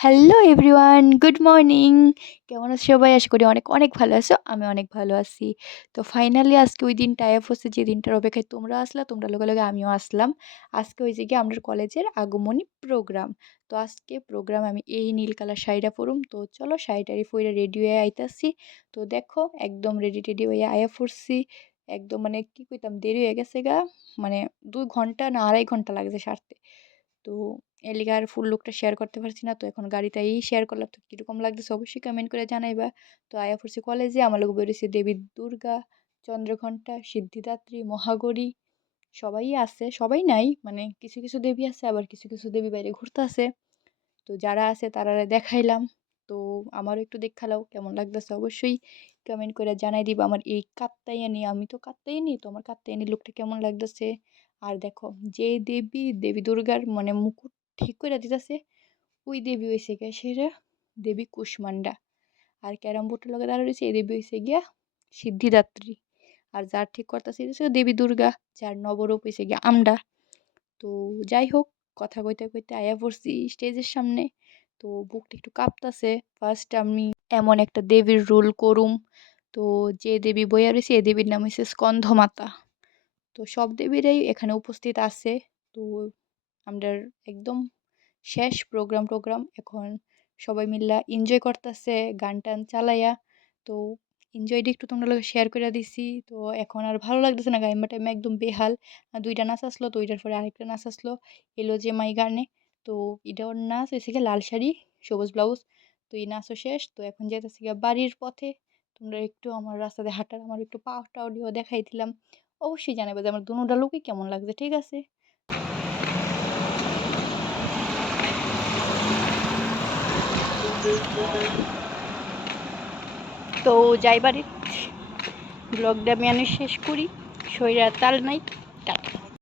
Hello everyone, good morning. কেমন আছো সবাই? আশা করি অনেক অনেক ভালো আছো। আমি অনেক ভালো আছি। তো ফাইনালি আজকে ওই দিনটা আয়া পড়ছে যে দিনটার অপেক্ষায় তোমরা আসলা, তোমরা লগে লগে আমিও আসলাম। আজকে হইছে গিয়ে আমাদের কলেজের আগমনী প্রোগ্রাম। তো আজকে প্রোগ্রাম আমি এই নীল কালার শাড়িটা পরুম। তো চলো শাড়ি-টাড়ি পইরা রেডি হয়ে আইতাছি। তো দেখো একদম রেডি-টেডি হয়ে আয়া পড়ছি। একদম মানে কি কইতাম দেরি হয়ে গেছে গা। মানে ২ ঘন্টা না ২.৫ ঘন্টা লাগছে সারতে। তো এর লিগা আর ফুল লুকটা শেয়ার করতে পারছি না। তো এখন গাড়িতেই শেয়ার করলাম। তো কিরকম লাগতেছে অবশ্যই কমেন্ট করে জানাইবা। তো আয়া পড়ছি কলেজে। আমার লগে বের হইছে দেবী দুর্গা, চন্দ্রঘণ্টা, সিদ্ধিদাত্রী, মহাগৌরী সবাই আছে। সবাই নাই মানে কিছু, কিছু দেবী আছে আবার কিছু, কিছু দেবী বাইরে ঘুরতাছে। তো যারা আছে তারারে দেখাইলাম। তো আমারও একটু দেখালাও কেমন লাগতেছে অবশ্যই কমেন্ট করে জানাই দিবা। আমার এই কাত্যায়নী, আমি তো কাত্যায়নী, তো আমার কাত্যায়নী লুকটা কেমন লাগতেছে। আর দেখো যে দেবী, দেবী দুর্গার মানে মুকুট ঠিক করে দিতেছে ওই দেবী হইছে গিয়া সেরা দেবী কুষ্মান্ডা। আর ক্যারাম বোর্ডের লগে দাঁড়ায় রয়েছে এই দেবী হইছে গিয়া সিদ্ধিদাত্রী। আর যার ঠিক করতেছে হচ্ছে দেবী দুর্গা, যার নবরূপ হইছে গিয়া আমডা। তো যাই হোক, কথা কইতে কইতে আয়া পড়ছি স্টেজের সামনে। তো বুকটা একটু কাঁপতাছে। ফার্স্ট আমি এমন একটা দেবীর রোল করুম। তো যে দেবী বইয়া রয়েছে এই দেবীর নাম হচ্ছে স্কন্ধমাতা। তো সব দেবীরাই এখানে উপস্থিত আছে। তো আমরার একদম শেষ প্রোগ্রাম এখন সবাই মিল্লা এনজয় করতেছে গান টান চালাইয়া। তো এনজয়টা একটু তোমরা লগে শেয়ার করে দিছি। তো এখন আর ভালো লাগতেছে না, গাইমা টাইমে একদম বেহাল। দুইটা নাচ আসলো, তো ওইটার পরে আরেকটা নাচ আসলো এলো যে মাই গানে। তো এটার নাচ হয়েছে গিয়ে লাল শাড়ি সবুজ ব্লাউজ। তো এই নাচও শেষ। তো এখন যেতেছি গিয়ে বাড়ির পথে। তোমরা একটু আমার রাস্তাতে হাঁটার আমার একটু পাওটা অডিও দেখাই দিলাম। অবশ্যই জানাবে যে আমার দুনোটা লোকই কেমন লাগছে, ঠিক আছে? তো যাই বাড়ির ব্লগটা আমি শেষ করি। শরীরে আর তাল নাই। টাটা।